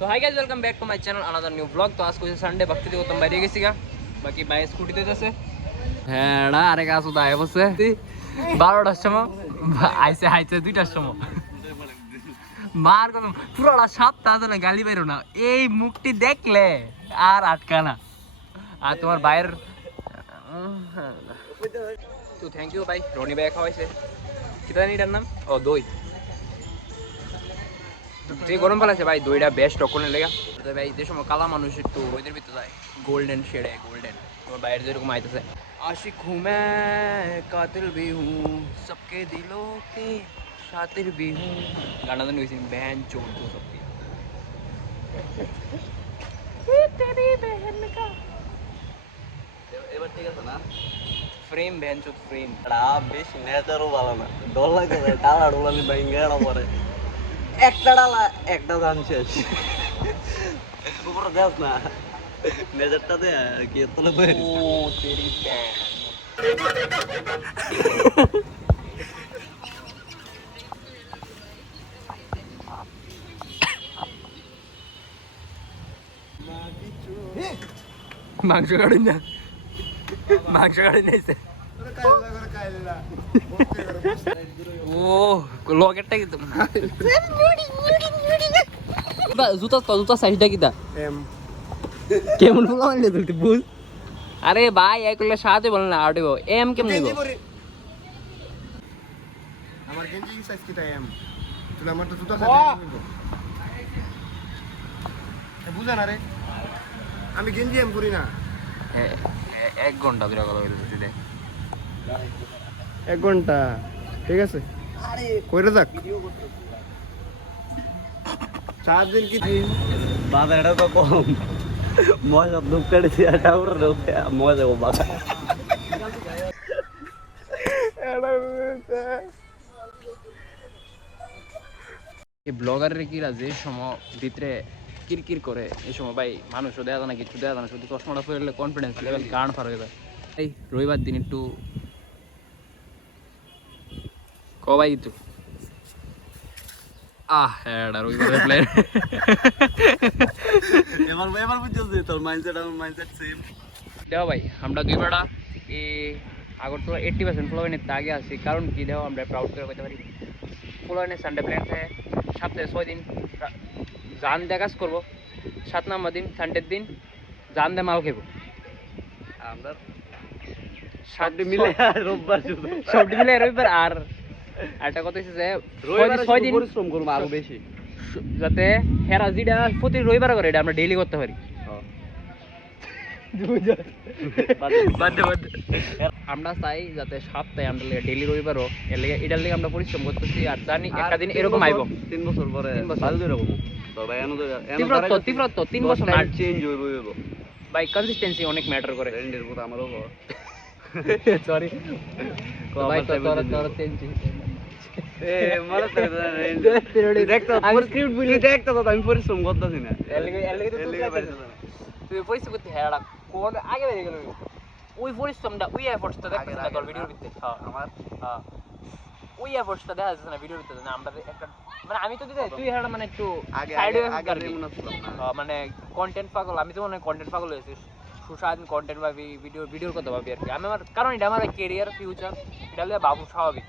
तो hi guys welcome back to my channel another new blog. तो आज को संडे भक्ति देखो तुम বাইরে গেছিগা বাকি ভাই স্কুটিতে যাচ্ছে হ্যাঁ না আরে কাজ তো আয় বসে 12টার সময় আইছে আইছে 2টার সময় মার কত পুরোটা সপ্তাহ ধরে গালি বাইরো না এই মুখটি দেখলে আর আটকানা আর তোমার বাইর তো থ্যাংক ইউ ভাই রনি ভাই খাওয়াইছে কিটা নিটার নাম ও দই যে গরম পালাছে ভাই দইটা বেস্ট টকনের লেগা তো ভাই যে সময় কালা মানুষ একটু রোদের ভিতরে যায় গোল্ডেন শেডে গোল্ডেন তোমার বাইরে যেরকম আইতেছে आशिक हूँ मैं कातिल भी हूँ सबके दिलों के शातिर भी हूँ गाना तो नहीं बहन चोट दो सबकी तेरी बहन का এবার ঠিক আছে না ফ্রেম বহন চোট ফ্রেম আ বেশ নেচারও ভালো না ডর লাগে টালা ডোলানি বাইঙ্গাড়া পরে একটা ডালা একটা ধান শেষ উপরে দেখ না নেজারটা দে কি তোলে বই ও তেরি বহন মাংস কাটুন না মাংস কাটুন নাইছে ও লগেরটা কি জুতা জুতা সাইজটা কিটা কেমন ফুল আনলে তুই বুঝ আরে ভাই একলা সাথে বল না আড়িব এম কেমন নিব আমার গেঞ্জি সাইজ কিটা এম তুই আমার তো জুতা সাইজ নিব বুঝা না রে আমি গেঞ্জি এম করি না 1 ঘন্টা ধরে কথা বলতেছি দেখ 1 ঘন্টা ঠিক আছে আরে কইরা যাক 4 দিন কি বাবা এটা তো কম মজা দুঃখ কেটেছি এটা ওর রোতে মজা ও বাবা এই ব্লগারের কি রাজে সময় ভিতরে কিরকির করে এই সময় ভাই মানুষও দেয়া না কিছু দেয়া না শুধু চশমাটা পরলে কনফিডেন্স লেভেল গান ফার হয়ে যায় এই রবিবার দিন একটু কবাই একটু এটা রবিবারের প্ল্যান এবার বুঝছিস তোর মাইন্ডসেট আমার মাইন্ডসেট সেম দেখো ভাই আমরা দুই বেড়া এই আগরতলা 80% ফ্লোয়েনের আগে আছি কারণ কি দেখো আমরা প্রাউড করে বলতে পারি ফ্লোয়েনের সানডে প্ল্যান থাকে সপ্তাহে 6 দিন জান দিয়ে কাজ করবো 7 নম্বর দিন সানডের দিন জান দিয়ে মাল খেবো আমরা সবটি মিলে রোববার সবটি মিলে রবিবার আর একটা কথা হচ্ছে যে 6 দিন পরিশ্রম করব আরো বেশি যাতে হেরা যেটা প্রতি রবিবার করে এটা আমরা ডেইলি করতে পারি আমরা চাই যাতে সপ্তাহে আমরা ডেইলি রবিবারও এর লেগে এটার লেগে আমরা পরিশ্রম করতেছি আর জানি একটা দিন এরকম আইব 3 বছর পরে ভালো এরকম তবে তীব্রত্ব 3 বছর না চেঞ্জ হইব ভাই কনসিস্টেন্সি অনেক ম্যাটার করে রেন্ডের কথা আমারও সরি ভাই তো তোর চেঞ্জ এ মনে তো দেখতো আমি স্ক্রিপ্ট বলি দেখতো তো আমি পরিশ্রম করতেছি না এর লেগে তুই পরিশ্রম করতে হেরা কোন আগে বেরিয়ে গেল ওই পরিশ্রমটা ওই এফোর্টসটা দেখতে না তোর ভিডিওর ভিতরে আমার ওই এফোর্টসটা দেখা যাচ্ছে না ভিডিওর ভিতরে না আমরা একটা মানে আমি তো দিতে তুই হেরা মানে একটু সাইডে মানে কন্টেন্ট পাগল আমি তো মনে কন্টেন্ট পাগল হয়েছি সুস্বাদু কন্টেন্ট ভাবি ভিডিওর কথা ভাবি আর কি আমি আমার কারণ এটা আমার ক্যারিয়ার ফিউচার এটা হলে বাবু স্বাভাবিক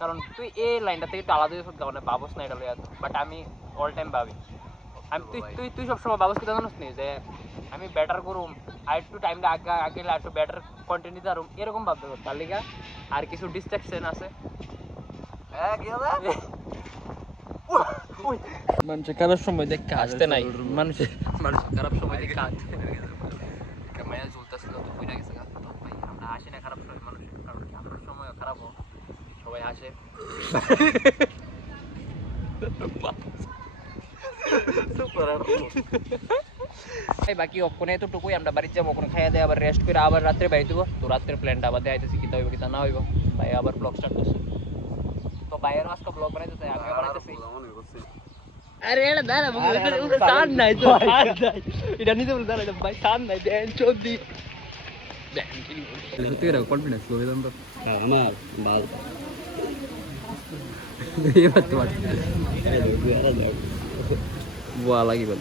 কারণ তুই এই লাইনটা থেকে একটু আলাদা হয়ে থাকতে মানে বাবুস না এটা লইয়া বাট আমি অল টাইম ভাবি আমি তুই তুই সবসময় বাবুসকে জানাস নি যে আমি বেটার করুম আর একটু টাইমটা আগে আগে একটু বেটার কন্টেন্ট দিতে পারুম এরকম ভাবতে পারো তার লিগা আর কিছু ডিস্ট্রাকশন আছে মানুষের খারাপ সময় দেখে আসতে নাই মানুষের খারাপ সময় দেখে আসতে মায়া চলতেছিল তো বুঝা গেছে ভাই আমরা আসি না খারাপ সময় মানুষের কারণ আমরা সময় খারাপ হোক সবাই আসে বাকি ওখানে এতটুকুই আমরা বাড়িতে যাবো ওখানে খাইয়া দেয় আবার রেস্ট করে আবার রাত্রে বাইরে দেবো তো রাত্রের প্ল্যানটা আবার দেখাইতেছি কিতা হইব কিতা না হইব ভাই আবার ব্লগ স্টার্ট করছে তো ভাইয়েরও আজকে ব্লগ বানাইতেছে আমিও বানাইতেছি আরে এটা দাঁড়া সান নাই তো এটা নিতে বলে দাঁড়া ভাই সান নাই দেন চোদ্দি সত্যি করে কনফিডেন্স লোক দাম তো আমার ভালো এবার তো বুয়া লাগি বল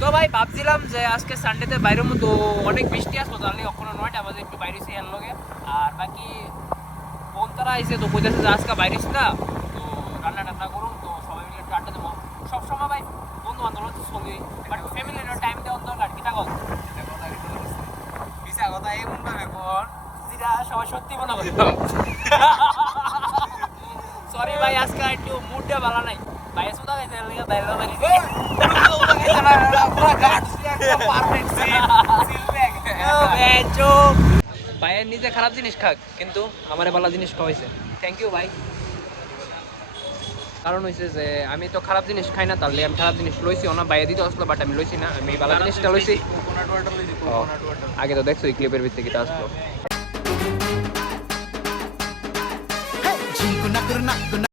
তো ভাই ভাবছিলাম যে আজকে সানডেতে বাইরের মতো অনেক বৃষ্টি আসবো, তাহলে কখনো 9টা বাজে একটু বাইরে এসে এর লগে। আর বাকি বোন তারা আইসে তো কইতেছে যে আজকে বাইরে এসে না, তো রান্না টান্না করুন, তো সবাই মিলে একটু আড্ডা দেবো। সবসময় ভাই বন্ধু বান্ধব তো চলি, বাট ফ্যামিলির টাইম দেওয়ার দরকার। কিটা কথা বিশা কথা এমন ভাবে বল যেটা সবাই সত্যি মনে করে। সরি ভাই, আজকে একটু মুডটা ভালো নাই ভাই, সুদা গেছে লাগা বাইরে বাইরে ভাইয়ের নিজে খারাপ জিনিস খাক, কিন্তু আমার ভালো জিনিস খাওয়াইছে। থ্যাংক ইউ ভাই। কারণ হয়েছে যে আমি তো খারাপ জিনিস খাই না, তাহলে আমি খারাপ জিনিস লইছি না, বাইরে দিতে আসলো, বাট আমি লইছি না, আমি ভালো জিনিসটা লইছি। আগে তো দেখছো এই ক্লিপের ভিতরে কিটা আসলো।